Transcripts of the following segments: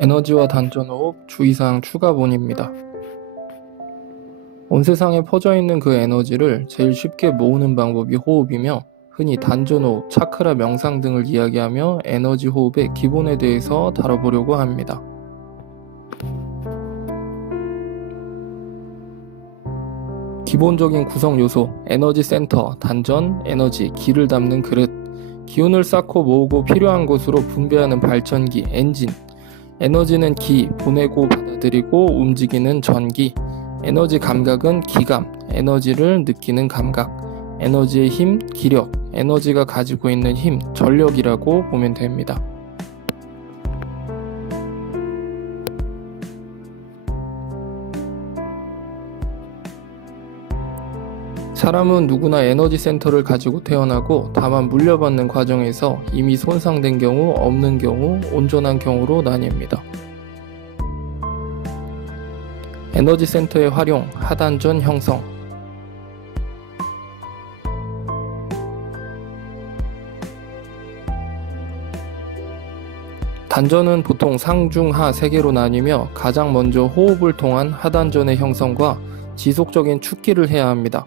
에너지와 단전호흡 주의사항 추가본입니다. 온 세상에 퍼져있는 그 에너지를 제일 쉽게 모으는 방법이 호흡이며 흔히 단전호흡, 차크라 명상 등을 이야기하며 에너지 호흡의 기본에 대해서 다뤄보려고 합니다. 기본적인 구성 요소, 에너지 센터, 단전, 에너지, 기를 담는 그릇, 기운을 쌓고 모으고 필요한 곳으로 분배하는 발전기, 엔진, 에너지는 기, 보내고 받아들이고 움직이는 전기, 에너지 감각은 기감, 에너지를 느끼는 감각, 에너지의 힘, 기력, 에너지가 가지고 있는 힘, 전력이라고 보면 됩니다. 사람은 누구나 에너지 센터를 가지고 태어나고 다만 물려받는 과정에서 이미 손상된 경우, 없는 경우, 온전한 경우로 나뉩니다. 에너지 센터의 활용, 하단전 형성. 단전은 보통 상, 중, 하 3개로 나뉘며 가장 먼저 호흡을 통한 하단전의 형성과 지속적인 축기를 해야 합니다.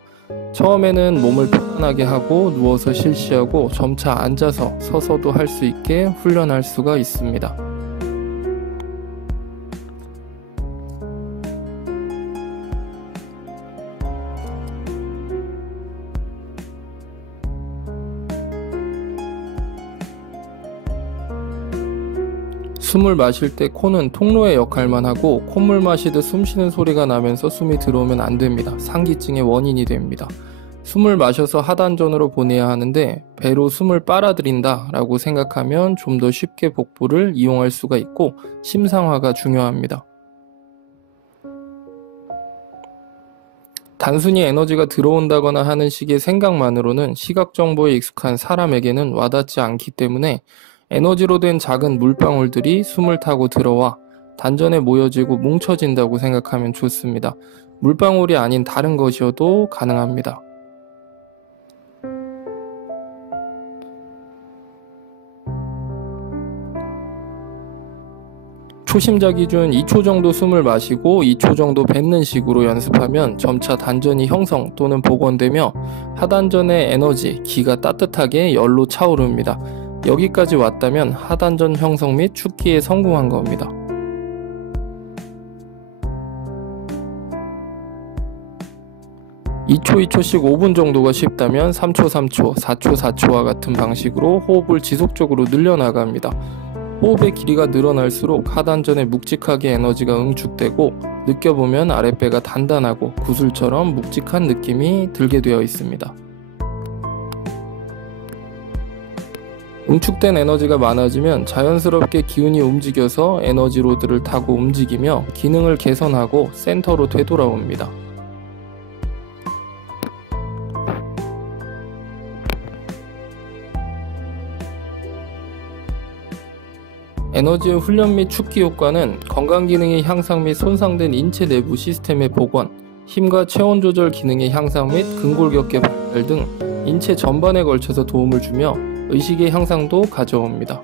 처음에는 몸을 편안하게 하고 누워서 실시하고 점차 앉아서 서서도 할 수 있게 훈련할 수가 있습니다. 숨을 마실 때 코는 통로의 역할만 하고 콧물 마시듯 숨 쉬는 소리가 나면서 숨이 들어오면 안 됩니다. 상기증의 원인이 됩니다. 숨을 마셔서 하단전으로 보내야 하는데 배로 숨을 빨아들인다 라고 생각하면 좀 더 쉽게 복부를 이용할 수가 있고 심상화가 중요합니다. 단순히 에너지가 들어온다거나 하는 식의 생각만으로는 시각 정보에 익숙한 사람에게는 와닿지 않기 때문에 에너지로 된 작은 물방울들이 숨을 타고 들어와 단전에 모여지고 뭉쳐진다고 생각하면 좋습니다. 물방울이 아닌 다른 것이어도 가능합니다. 초심자 기준 2초 정도 숨을 마시고 2초 정도 뱉는 식으로 연습하면 점차 단전이 형성 또는 복원되며 하단전의 에너지, 기가 따뜻하게 열로 차오릅니다. 여기까지 왔다면 하단전 형성 및 축기에 성공한 겁니다. 2초 2초씩 5분 정도가 쉽다면 3초 3초, 4초 4초와 같은 방식으로 호흡을 지속적으로 늘려나갑니다. 호흡의 길이가 늘어날수록 하단전에 묵직하게 에너지가 응축되고 느껴보면 아랫배가 단단하고 구슬처럼 묵직한 느낌이 들게 되어 있습니다. 응축된 에너지가 많아지면 자연스럽게 기운이 움직여서 에너지 로드를 타고 움직이며 기능을 개선하고 센터로 되돌아옵니다. 에너지의 훈련 및 축기 효과는 건강기능의 향상 및 손상된 인체 내부 시스템의 복원, 힘과 체온 조절 기능의 향상 및 근골격계 발달 등 인체 전반에 걸쳐서 도움을 주며 의식의 향상도 가져옵니다.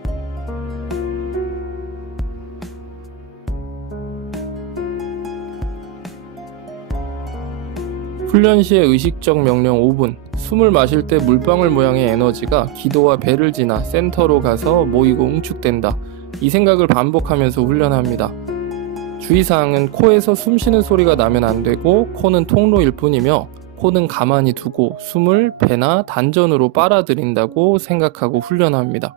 훈련 시의 의식적 명령 5분. 숨을 마실 때 물방울 모양의 에너지가 기도와 배를 지나 센터로 가서 모이고 응축된다. 이 생각을 반복하면서 훈련합니다. 주의사항은 코에서 숨 쉬는 소리가 나면 안 되고 코는 통로일 뿐이며 코는 가만히 두고 숨을 배나 단전으로 빨아들인다고 생각하고 훈련합니다.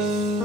you.